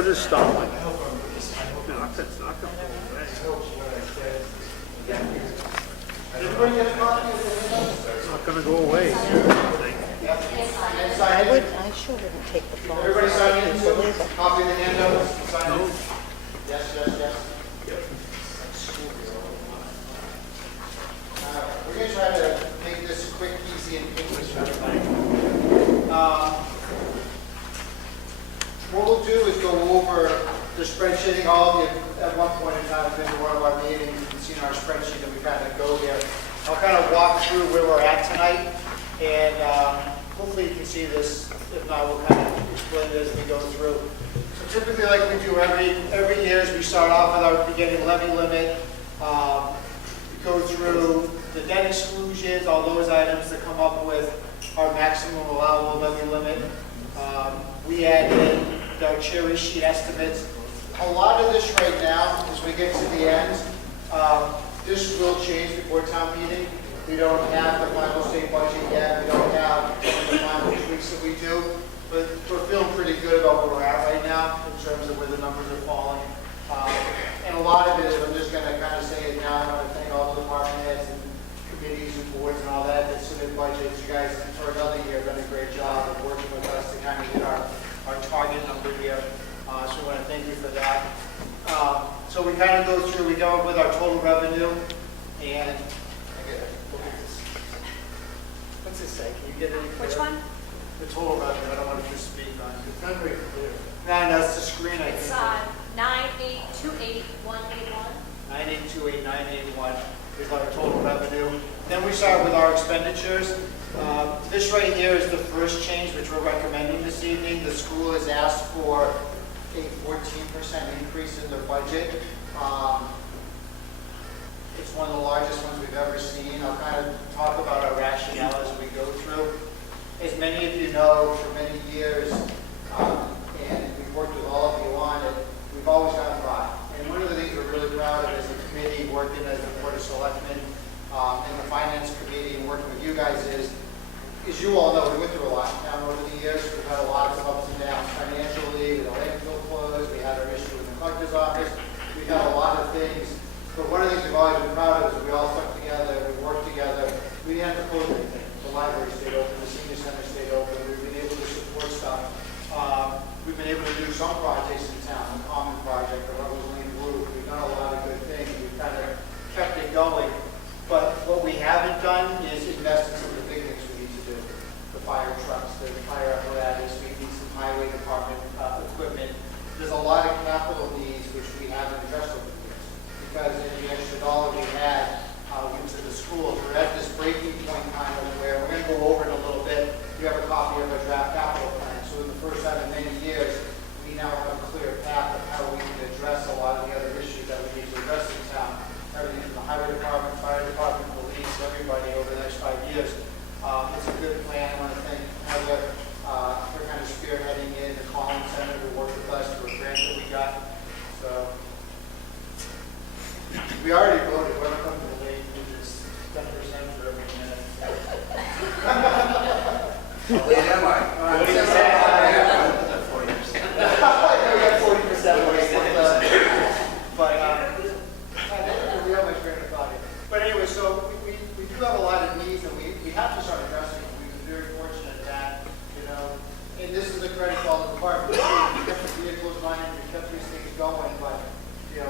good as Starlight. It's not going to go away. Everybody get a copy of the windows? It's not going to go away. I sure wouldn't take the fall. Everybody sign in, Easily, but copy of the handouts, sign in. No. Yes, yes, yes. We're gonna try to make this quick, easy, and painless for everybody. What we'll do is go over the spreadsheet. I think all of you at one point in time have been to one of our meetings and seen our spreadsheet that we kind of go here. I'll kind of walk through where we're at tonight, and hopefully you can see this. If not, we'll kind of explain it as we go through. So typically, like we do every year, is we start off with our beginning levy limit. We go through the debt exclusions, all those items that come up with our maximum allowable levy limit. We add in our cherry sheet estimates. A lot of this right now, as we get to the end, this will change before town meeting. We don't have the final state budget yet. We don't have the final tweaks that we do. But we're feeling pretty good about where we're at right now in terms of where the numbers are falling. And a lot of it is, I'm just going to kind of say it now. I want to thank all the department heads and committees and boards and all that submit budgets. You guys, for another year, have done a great job of working with us to kind of get our target number here. So we want to thank you for that. So we kind of go through, we go with our total revenue, and look at this. What's this say? Can you get any clearer? Which one? The total revenue. I don't want to just speak on it. It's not very clear. No, it's the screen. I It's think. 9828181. 9828981 is our total revenue. Then we start with our expenditures. This right here is the first change which we're recommending this evening. The school has asked for a 14% increase in their budget. It's one of the largest ones we've ever seen. I'll kind of talk about our rationale as we go through. As many of you know, for many years, and we've worked with all of you on it, we've always gotten by. And one of the things we're really proud of as a committee, working as the Board of Selectmen and the Finance Committee and working with you guys is you all know, we went through a lot in town over the years. We've had a lot of ups and downs financially. We had a landfill closed. We had our issue with the collector's office. We've had a lot of things. But one of the things we've always been proud of is we all stuck together. We worked together. We didn't have to close anything. The library stayed open. The senior center stayed open. We've been able to support stuff. We've been able to do some projects in town, the Common Project, the Rebels Lane Roof. We've done a lot of good things. We've kind of kept it going. But what we haven't done is invest in some of the big things we need to do. The fire trucks, the fire apparatus, we need some highway department equipment. There's a lot of capital needs which we haven't addressed over the years. Because in the extra dollar we had into the schools, we're at this breaking point kind of where we're going to go over it a little bit. You have a copy of our draft capital plan. So in the first time in many years, we now have a clear path of how we can address a lot of the other issues that we need to address in town. Everything from the highway department, fire department, police, everybody over the next 5 years. It's a good plan. I want to thank Heather for kind of spearheading it, the Collins Center who worked with us for a grant that we got. So we already voted. We're not coming to the late, which is 10% for every minute. How late am I? What do you say? 40%. We got 40% wasted. But we have my train of thought here. But anyway, so we do have a lot of needs, and we have to start addressing them. We've been very fortunate that, and this is the credit to all the departments. We kept the vehicles running, we kept these things going, but, the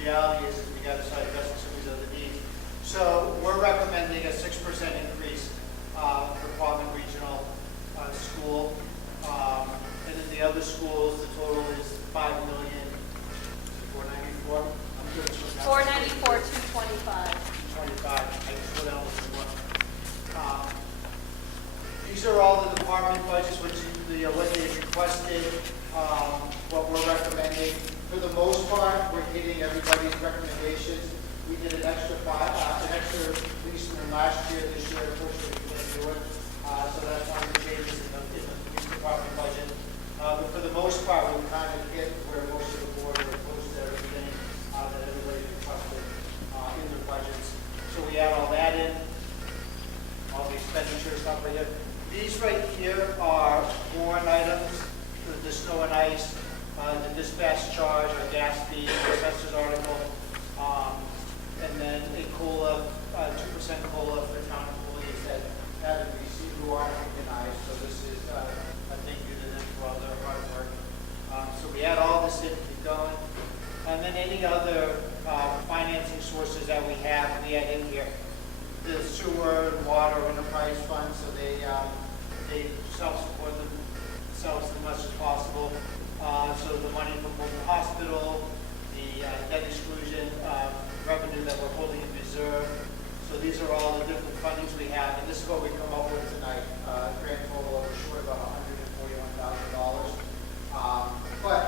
reality is we got to start addressing some of these other needs. So we're recommending a 6% increase for Quabbin Regional School. And then the other schools, the total is $5,494,000. I'm good with that. 494,225. 25. I just put down with one. These are all the department budgets, which what they requested, what we're recommending. For the most part, we're hitting everybody's recommendations. We did an extra policeman last year. This year, unfortunately, we can't do it. So that's one of the changes in the police department budget. But for the most part, we kind of hit where most of the board are close to everything that everybody requested in their budgets. So we add all that in, all the expenditure stuff right here. These right here are warrant items, the snow and ice, the dispatch charge, our gas fee, the assessor's article, and then a COLA, 2% COLA for town employees that haven't received, who aren't unionized. So this is a thank you to them for all their hard work. So we add all this in to be going. And then any other financing sources that we have, we add in here. The sewer and water enterprise fund, so they self-support themselves as much as possible. So the money from both the hospital, the debt exclusion revenue that we're holding in reserve. So these are all the different fundings we have, and this is what we come up with tonight. Grand total of short about $141,000. But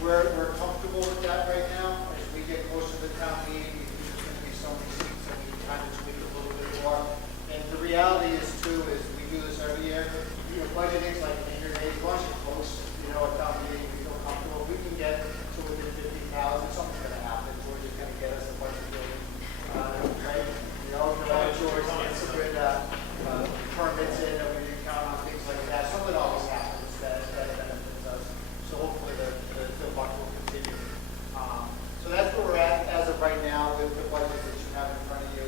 we're comfortable with that right now. As we get closer to the town meeting, there's going to be some receipts that we can kind of tweak a little bit more. And the reality is too, is we do this every year. You know, budgeting's like an as long as you're close, you know, at town meeting, we feel comfortable. If we can get to within 50,000, something's going to happen. George is going to get us a bunch of building, right? You know, George gets some good permits in, and we can count on things like that. Something always happens that benefits us. So hopefully the buck will continue. So that's where we're at as of right now with the budget that you have in front of you.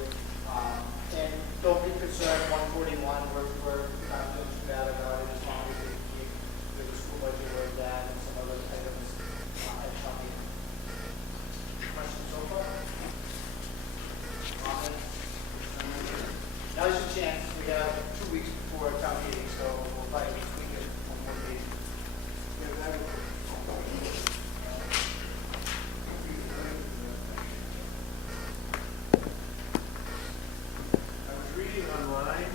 And don't be concerned, 141, we're not doing too bad about it as long as we keep the school budget where it's at and some other items at town meeting. Questions so far? Comments? Now's your chance. We have 2 weeks before town meeting, so we'll probably tweak it one more meeting. I was reading online,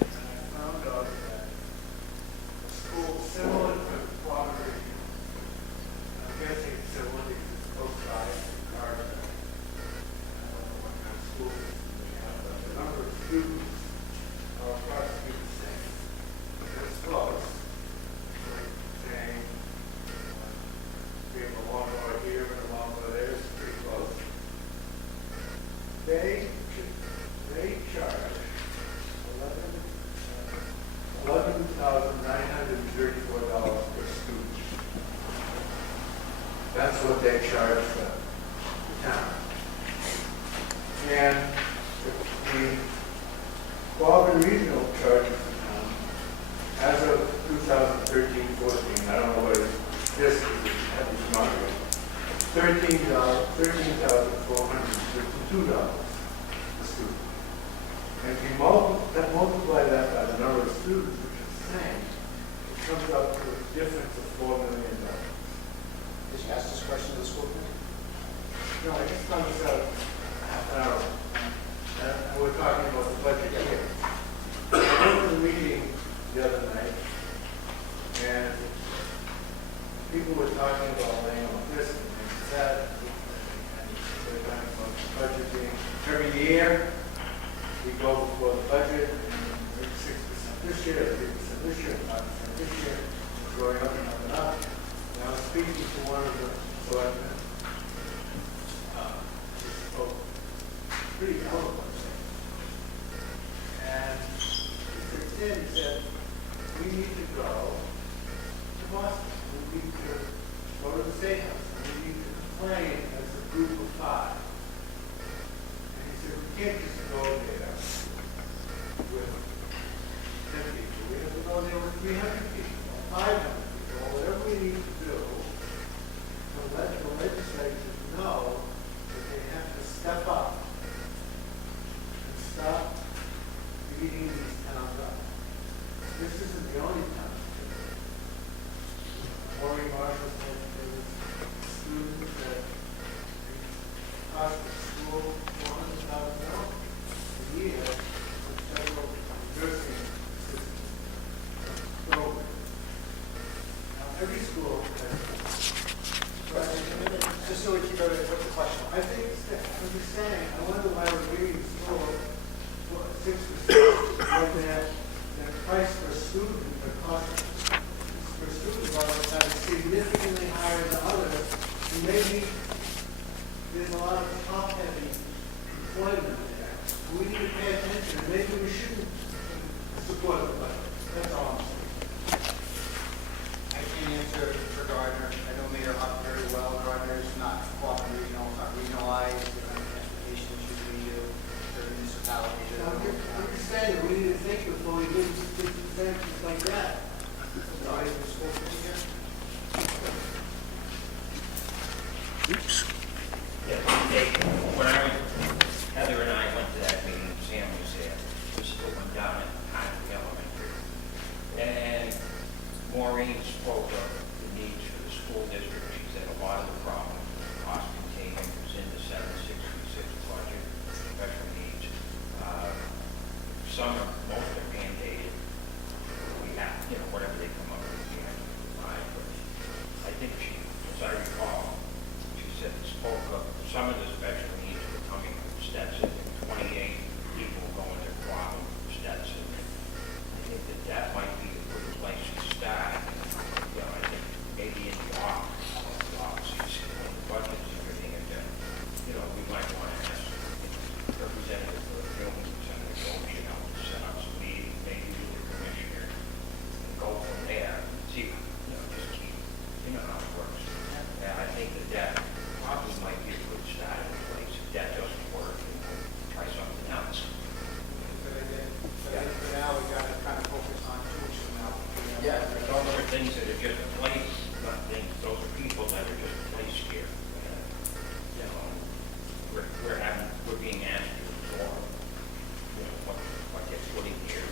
and I found out that a school similar to Quabbin, I'm guessing it's similar because it's close by to Carter. I don't know what kind of school system they have, but the number of students are approximately the same. It's close. Like saying, we have a lawnmower here and a lawnmower there, it's pretty close. They charge $11,934 per student. That's what they charge the town. And the Quabbin Regional charges the town, as of 2013-14, I don't know what it is, this is at this market, $13,452 a student. And if you multiply that by the number of students, which is the same, it comes up to a difference of $4 million. Did you ask this question to the school committee? No, I just found this out half an hour. And we're talking about the budget here. I went to the meeting the other night, and people were talking about laying on this and that, and they're talking about budgeting. Every year, we go before the budget, and 6% this year, 3% this year, 5% this year, it's going up and up and up. Now, I was speaking to one of the selectmen, she spoke pretty eloquently, and Tim said, we need to go to Boston. We need to go to the State House. We need to complain as a group of 5. And he said, we can't just go there with 10 people. We have to go there with 300 people, 500 people, whatever we need to do to let the legislatures know that they have to step up and stop beating these towns up. This isn't the only town. Maureen Marshall said there was students that cost the school $400,000 a year with federal nursing assistance program. Now, every school has. Just so we keep everything, what's the question? I think I'm just saying, I wonder why we're giving the school 6% when their price per student, the cost per student is significantly higher than others. And maybe there's a lot of top-heavy employment there. We need to pay attention. Maybe we shouldn't support the budget. That's all I'm saying. I when we do things like that. Sorry, the school committee here? Yeah, when Heather and I went to that meeting, Sam was there, we still went down at Highland Elementary. And Maureen spoke of the needs for the school district. She said a lot of the problem with cost containment was in the 766 budget, special needs. Most are mandated. We have, whatever they come up with, we have to provide. But I think she, as I recall, she said, spoke of some of the special needs were coming from Stetson, 28 people going to Quabbin from Stetson. I think that might be a good place to start. I think maybe in the offices, when the budgets and everything are done, we might want to ask Representative for the building, Senator Goldie, to set up some meetings, maybe with the commissioner, and go from there, and see, just keep, how it works. And I think that probably might be a good start in place. If that doesn't work, then we'll try something else. Good idea. So I think for now, we got to kind of focus on tuition now. Yeah, those are things that are just placed, not things, those are people that are just placed here. We're being asked to absorb, what gets put in here.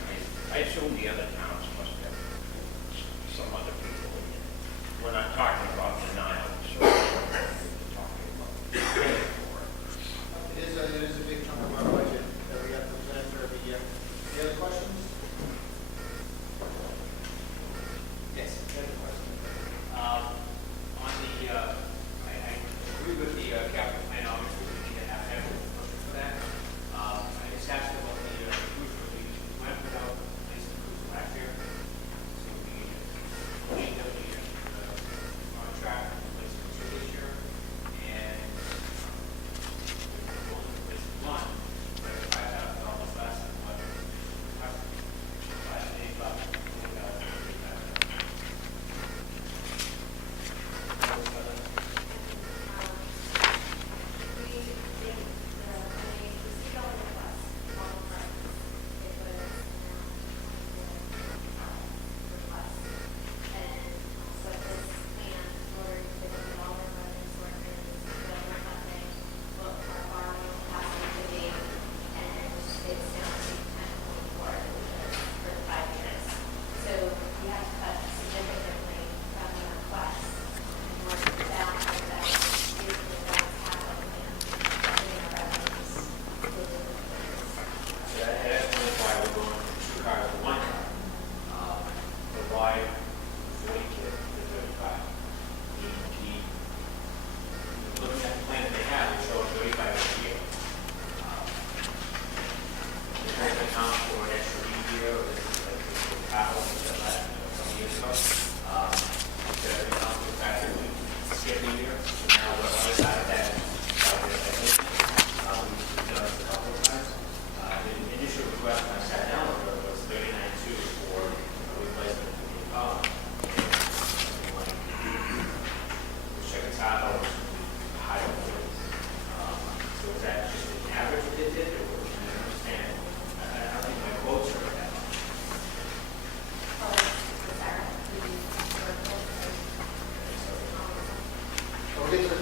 I assume the other towns must have some other people in it. We're not talking about denial, so we're talking about paying for it. It is a big chunk of our budget that we have to present for every year. Any other questions? Yes, any other questions? On the, I agree with the capital plan, obviously, we need to have everyone looking for that. I just asked about the cruiser, we went without police and cruiser last year. So we cleaned up the contract, police and cruiser this year. And it's one, but $5,000 less than what we requested. Last day, about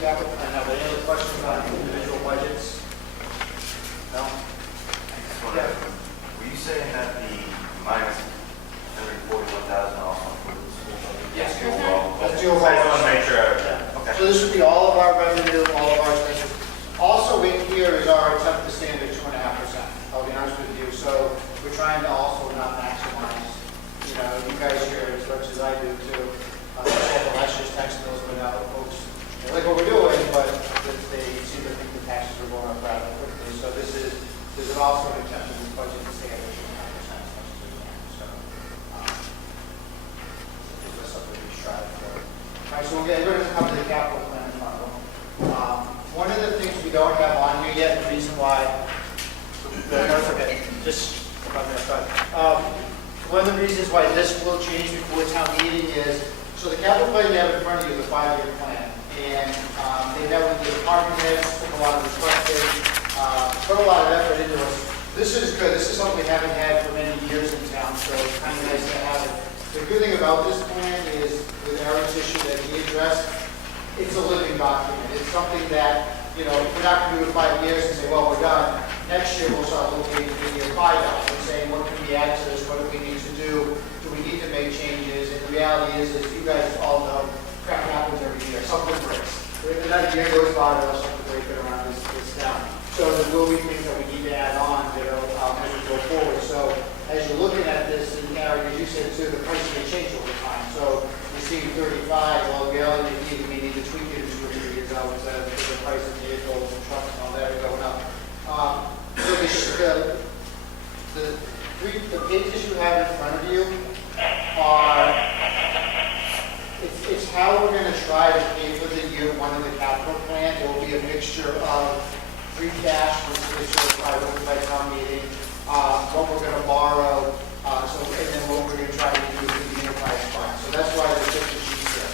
capital plan. Now, any other questions on individual budgets? No? Were you saying that the minus $141,000 also included the school budget? Yes. The overall? That's the overall. I just want to make sure. Yeah. Okay. So this would be all of our revenue, all of our expenses. Also in here is our attempt to stand at 2.5%. I'll be honest with you. So we're trying to also not maximize, you guys hear as much as I do too. Last year's tax bills went out, folks. They like what we're doing, but they seem to think the taxes are going up rather quickly. So this is also an attempt in this budget to stay at 2.5% as much as we can. So this is something we strive for. All right, so we're going to come to the capital plan in front of them. One of the things we don't have on here yet, the reason why, one of the reasons why this will change before town meeting is, so the capital plan you have in front of you is a 5-year plan. And they met with the department heads, took a lot of requesting, put a lot of effort into it. This is good. This is something we haven't had for many years in town. good thing about this plan is, with Eric's issue that he addressed, it's a living document. It's something that, you know, we're not going to do it 5 years and say, well, we're done. Next year, we'll start looking at year 5 out and saying, what can we add to this? What do we need to do? Do we need to make changes? And the reality is you guys all know, crap happens every year. Something breaks. Another year goes by, there's something breaking around this town. So there will be things that we need to add on, you know, as we go forward. So as you're looking at this, and Gary, as you said too, the price may change over time. So you're seeing 35, well, reality, we need to tweak it 2 or 3 years out, because the price of vehicles and trucks and all that are going up. So the pages you have in front of you are, it's how we're going to try to pay for the year 1 of the capital plan. It will be a mixture of free cash, which is certified by town meeting, what we're going to borrow, and then what we're going to try to do with the enterprise fund. So that's why there's 50 sheets here.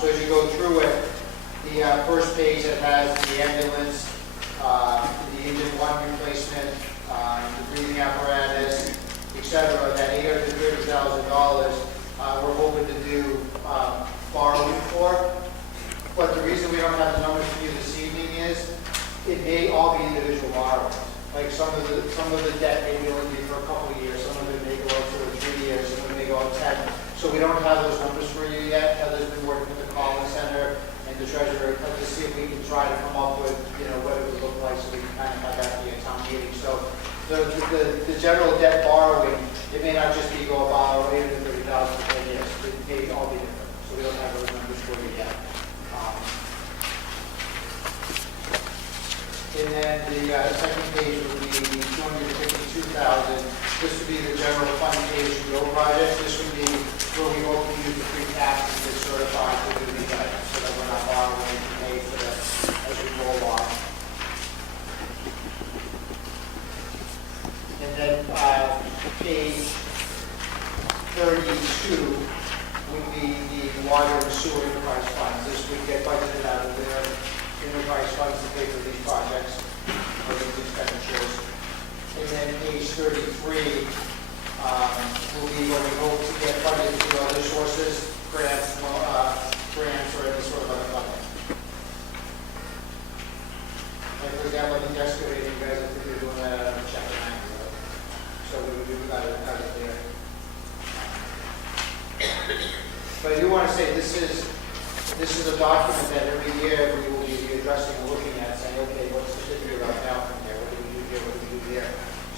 So as you go through it, the first page that has the ambulance, the engine 1 replacement, the breathing apparatus, etc., that $830,000 we're hoping to do borrowing for. But the reason we don't have the numbers for you this evening is it may all be individual borrowings. Like some of the debt may be only for a couple of years, some of it may go out for 3 years, some of it may go out 10. So we don't have those numbers for you yet. Heather's been working with the Collins Center and the treasurer to see if we can try to come up with, you know, what it would look like so we can kind of have that be a town meeting. So the general debt borrowing, it may not just be go borrow $830,000 for 10 years. It may all be different. So we don't have those numbers for you yet. And then the second page would be the $252,000. This would be the general fund page for the project. This would be where we hope to use the free cash to get certified to do these items, so that we're not borrowing to pay for this as we go along. And then page 32 would be the water and sewer enterprise funds. This would get budgeted out of their enterprise funds to pay for these projects or these expenditures. And then page 33 will be where we hope to get funded through other sources, grants, or any sort of other funding. Like for example, I think excavating, you guys, I think you're doing that out of chapter 90, right? So we would do that there. But I do want to say this is a document that every year we will be addressing and looking at, saying, okay, what's the figure right now from here? What do we do here? What do we do here?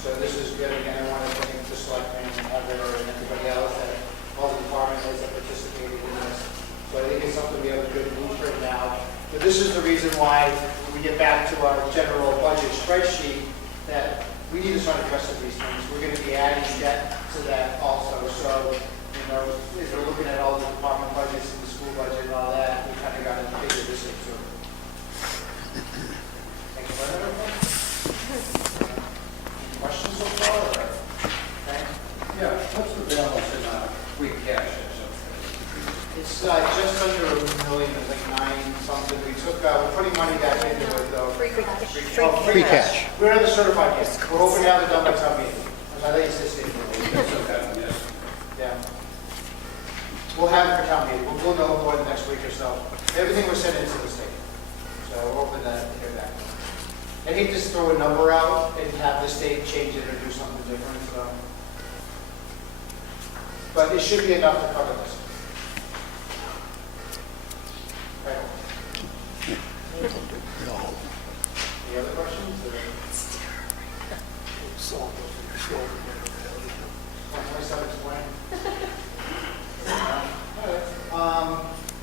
So this is good. Again, I want to thank the selectmen and Heather and everybody else, that all the department heads that participated in this. So I think it's something we have a good blueprint now. But this is the reason why when we get back to our general budget spreadsheet, that we need to start addressing these things. We're going to be adding debt to that also. So, you know, as we're looking at all the department budgets and the school budget and all that, we kind of got to figure this in too. Thank you very much. Any questions so far? Or? Okay. Yeah, what's the balance in free cash? It's just under $1 million, it's like 9 something. We took, we're putting money back into it though. Free cash. Free cash. We're in the certified yet. We're hoping to have it done by town meeting. I think it's this thing. Yeah. We'll have it for town meeting. We'll know more the next week or so. Everything was sent into the state. So we're hoping to hear that. I hate to just throw a number out and have the state change it or do something different. So. But it should be enough to cover this. Right. Any other questions?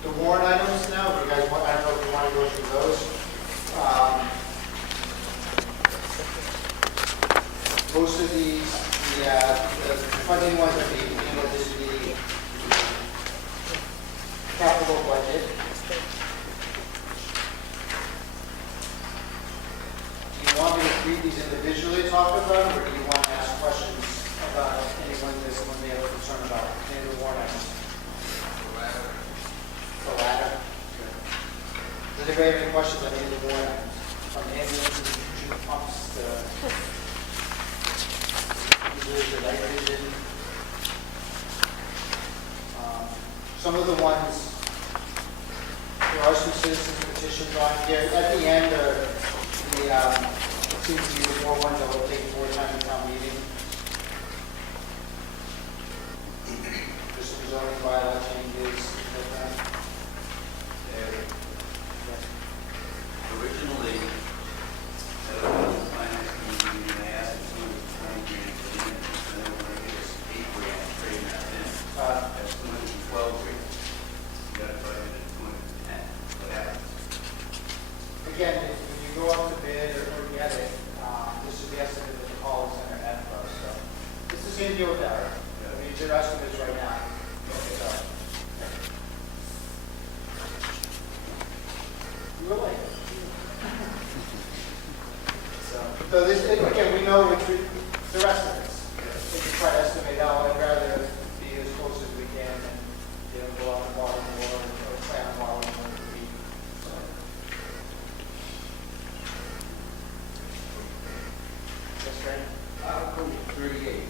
The warrant items now, if you guys want, I don't know if you want to go through those. Most of these, the funding ones that we handled is the capital budget. Do you want me to read these individually, talk about them, or do you want to ask questions about anyone they have a concern about? Any of the warrant items? The latter. Good. Does anybody have any questions on any of the warrant items? From the ambulances, the infusion pumps, the users, the night vision? some of the ones, there are some citizen petitions on here. At the end are seems to be the more ones that will take more time in town meeting. Just some zoning bylaw changes, like that. Originally, at a finance meeting, they asked if someone was 20 grand for the interest, and they were going to give us 8 grand to trade that in. That's 212 grand. You got it budgeted at 210. What happens? Again, when you go up to bid or get it, this is the estimate that the call center had for us, so. This is going to deal with that, right? I mean, these are estimates right now. So. You were late. So this, again, we know which, they're estimates. We can try to estimate how, I'd rather be as close as we can and, go out and borrow more or plan on borrowing more to be. So. Yes, Frank? Article 38.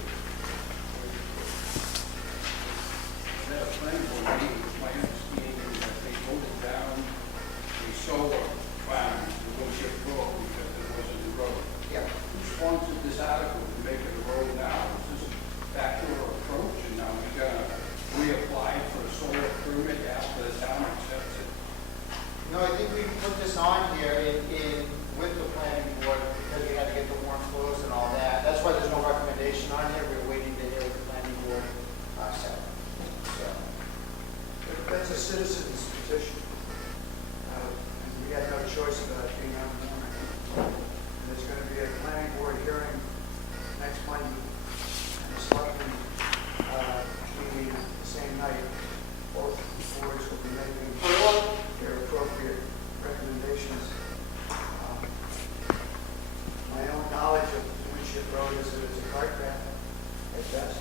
That plan will be, my understanding is that they voted down a solar farm to Winship Road because there wasn't a road. Yeah. Who sponsored this article to make it a road now? Is this backdoor approach, and now we're gonna reapply for a solar permit after the town accepts it? No, I think we put this on here with the planning board because we had to get the warrant closed and all that. That's why there's no recommendation on here. We're waiting to hear what the planning board said. So, That's a citizen's petition. And we had no choice about it being on the warrant. And there's going to be a planning board hearing next Monday. And the selectmen, meeting the same night. Both boards will be making their appropriate recommendations. My own knowledge of Winship Road is that it's a cart path at best.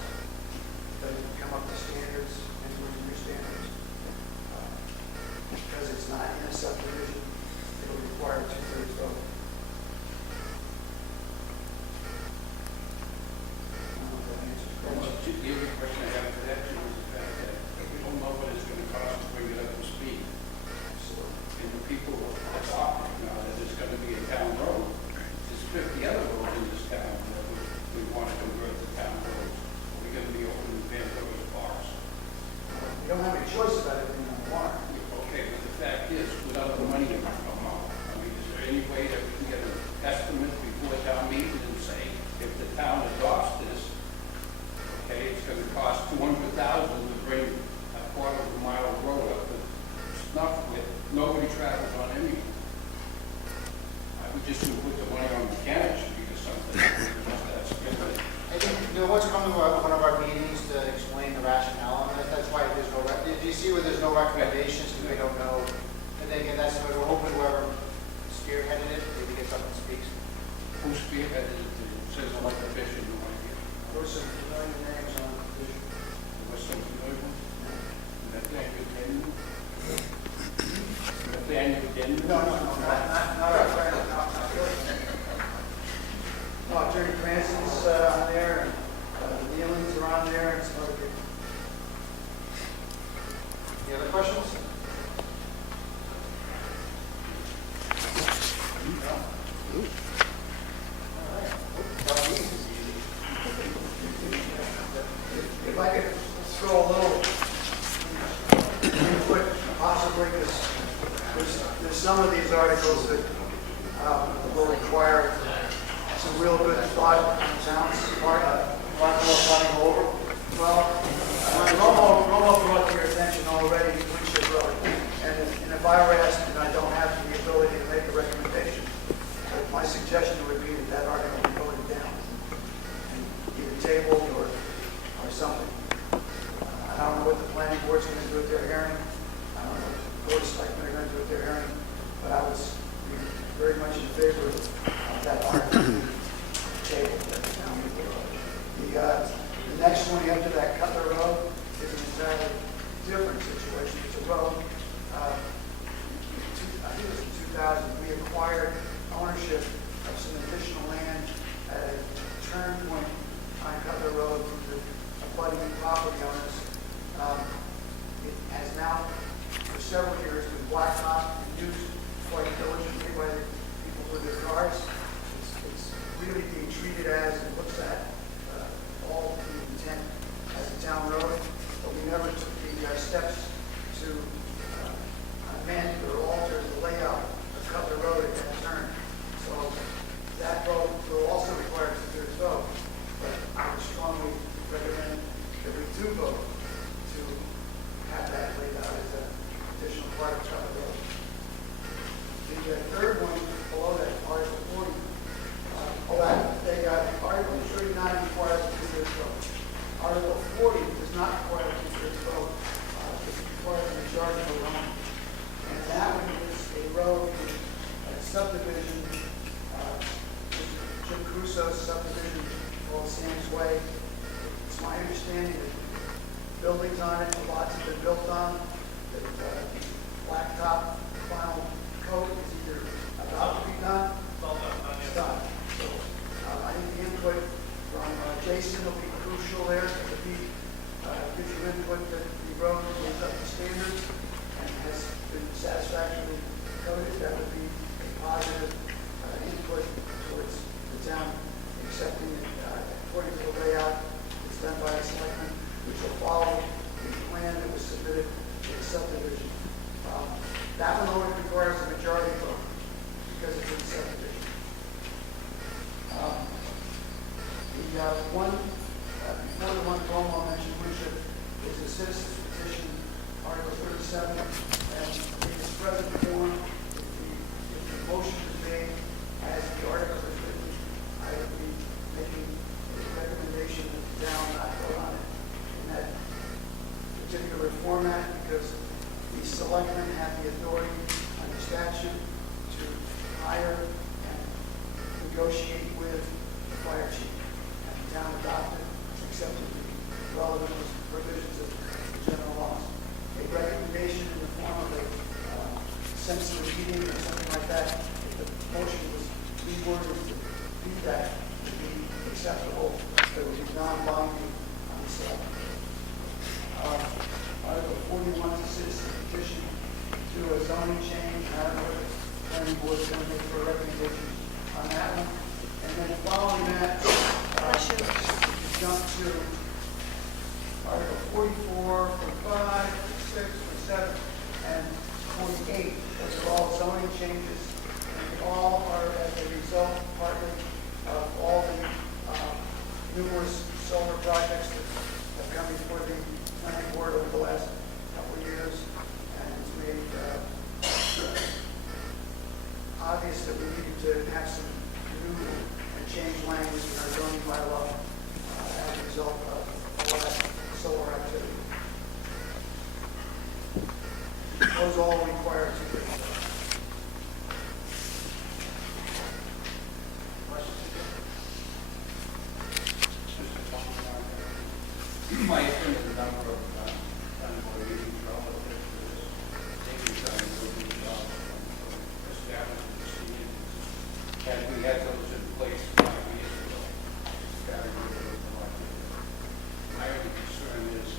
Doesn't come up to standards, anywhere near standards. Because it's not in a subdivision, it'll require 2/3 vote. I don't know if that answers your Well, question. the other question I have for that, Jim, is the fact that we don't know what it's gonna cost to bring it up to speed. And the people are talking now that it's gonna be a town road. There's 50 other roads in this town that we want to convert to town roads. We're gonna be opening Pandora's box. You don't have any choice about it being on the warrant. Okay, but the fact is, without the money in our mouth, I mean, is there any way that we can get an estimate before town meeting and say, if the town adopts this, okay, it's gonna cost $200,000 to bring a quarter of a mile of road up to snuff with, nobody travels on any. I would just put the money on mechanics should be something, because that's good. I think what's coming to one of our meetings to explain the rationale, and that's why there's no, if you see where there's no recommendations, because we don't know, and then again, that's what we're hoping whoever spearheaded it, maybe gets up and speaks. Who spearheaded it? It says like a fish in the market. There were some familiar names on the petition. There was some familiar ones? Nathaniel Denton? Nathaniel Denton? No, not our friend, not really. No, Attorney Cranston's on there, and Nealon's are on there, and some other people. Any other questions? If I could throw a little input, possibly, because there's some of these articles that will require some real good thought on the town's part. Want more planning over? Well, Romo brought to your attention already Winship Road, and if I were asked, and I don't have the ability to make a recommendation, but my suggestion would be that article be voted down, and either tabled or something. I don't know what the planning board's going to do at their hearing. I don't know what the board of selectmen are going to do at their hearing, but I was very much in favor of that article being tabled at the town meeting. The next one after that, Cutler Road, is an entirely different situation. It's a road, I think it was in 2000, we acquired ownership of some additional land at a turn point on Cutler Road from the abutting property owners. It has not require a two-thirds vote, it requires a majority vote only. And that one is a road, a subdivision, Jim Crusoe's subdivision called Sam's Way. It's my understanding that buildings on it, lots have been built on, that blacktop final coat is either about to be done. It's done. So I think the input from Jason will be crucial there. It would be, gives you input that the road is up to standards and has been satisfactorily coated. That would be a positive input towards the town accepting it according to the layout that's done by the selectmen, which will follow the plan that was submitted to the subdivision. That one only requires a majority vote because it's in subdivision. Before the one Como mentioned, which is a citizen's petition, Article 37, and in its present form, if the motion is made as the article is written, I would be making a recommendation that the town not vote on it in that particular format because the selectmen have the authority under statute to hire and negotiate with the fire chief. And the town adopted, accepted the relevant provisions of the general laws. A recommendation in the form of a sensitive meeting or something like that, if the motion was reworded to do that, would be acceptable, that would be non-binding on the selectmen. Article 41 is a citizen petition to a zoning change. I don't know what the planning board is going to make for a recommendation on that one. And then following that, jump to Article 44, 45, 46, 47, and 48. Those are all zoning changes, and they all are as a result partly of all the numerous solar projects that have come before the planning board over the last couple of years, and it's made obvious that we needed to have some new and changed language in our zoning bylaw as a result of all that solar activity. Those all require two-thirds vote. My opinion, the number of planning meetings relative to this, I think we've done a good job of establishing the standards. Had we had those in place 5 years ago, Gary would have been elected. My only concern is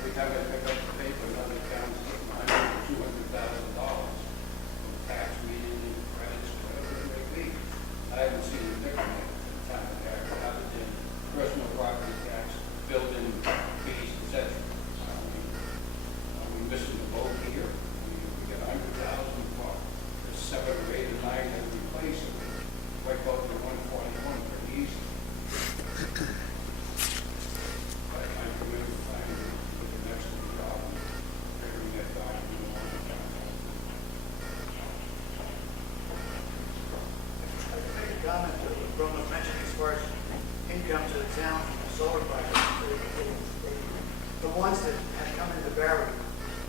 every time I pick up the paper, another town's getting $100,000 to $200,000 from tax meeting credits, whatever it may be. I haven't seen a decrement in the town of Gary other than personal property tax, building fees, etc. Are we missing the boat here? We got 100,000 for the 7 or 8 or 9 that we replace it. Wipe out the 141 pretty easy. But I remember finding with the next job, figuring that document on the town. I can make a comment to what Bruno mentioned as far as income to the town from the solar project. The ones that have come into Barry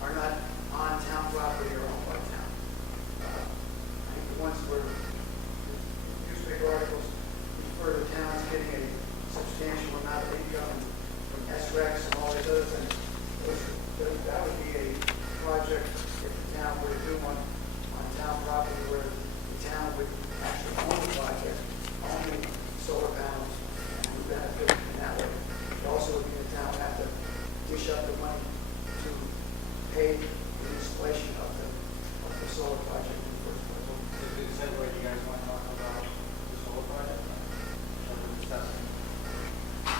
are not on town property or owned by town. I think the ones where newspaper articles refer to towns getting a substantial amount of income from SREX and all these other things, that would be a project if the town were to do one on town property where the town would actually own the project, own the solar panels, and would benefit in that way. It also would be the town would have to dish up the money to pay the installation of the solar project in the first place. Is that where you guys want to talk about the solar project?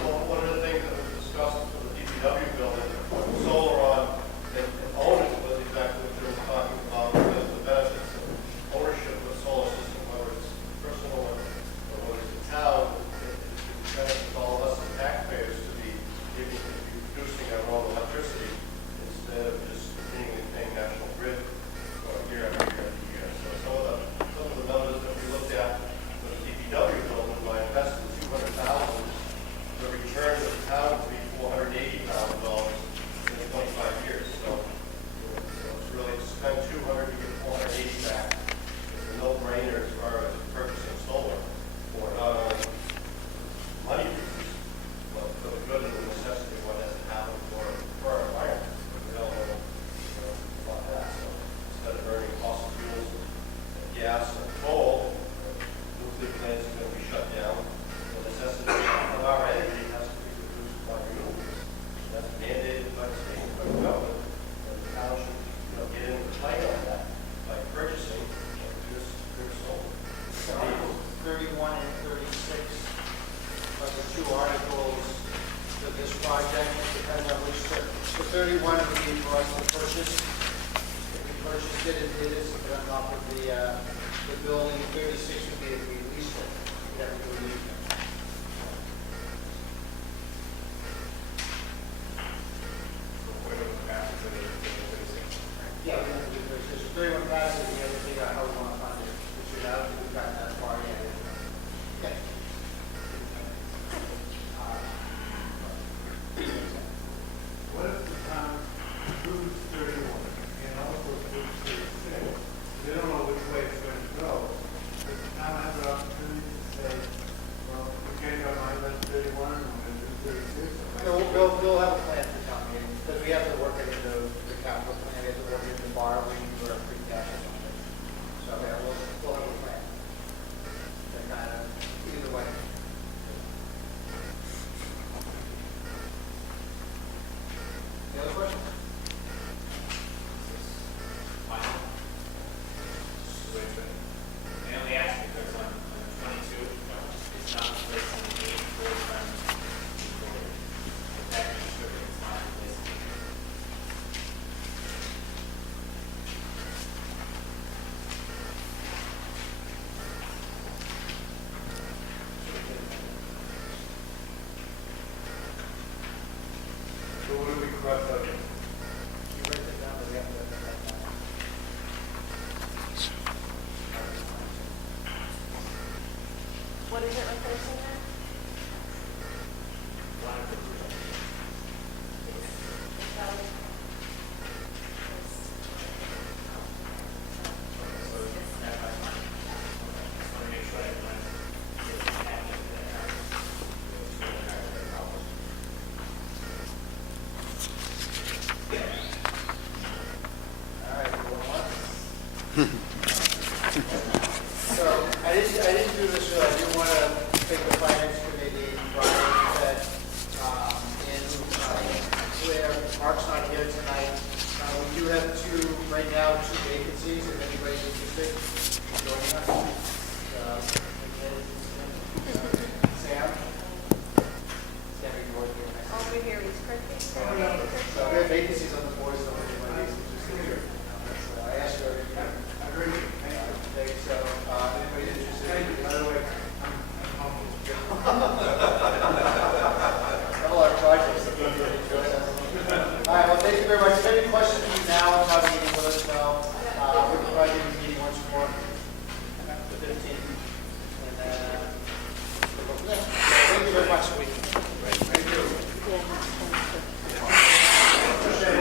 Well, one of the things that was discussed for the DPW building, putting solar on and owning it was exactly what you were talking about, because the benefits of ownership of a solar system, whether it's personal or whether it's a town, it benefits all of us as taxpayers to be able to be producing our own electricity instead of just continually paying National Grid for year after year after year. So some of the numbers that we looked at for the DPW building, by investing $200,000, the return of the town would be $480,000 project, it depends on which, the 31 would be for us to purchase. If we purchased it and did it, put on top of the building, 36 would be if we leased it. We'd have to do a lease. Yeah, we have to do 36. 31 passes, we have to figure out how we want to fund it, which we have, we've gotten that far yet. Yeah. What if the town approves 31 and also approves 36? They don't know which way it's going to go. Does the town have an opportunity to say, well, we changed our mind, that's 31, and we're going to do 36? No, we'll have a plan for town meeting, because we have to work it into the capital plan, we have to work it into borrowing or free cash or something. So, yeah, we'll have a plan. That kind of, either way. Any other questions? Final. I only ask because on 22, it's not placed in the 84 times before. It's actually sure it's not placed in the So what do we cross out?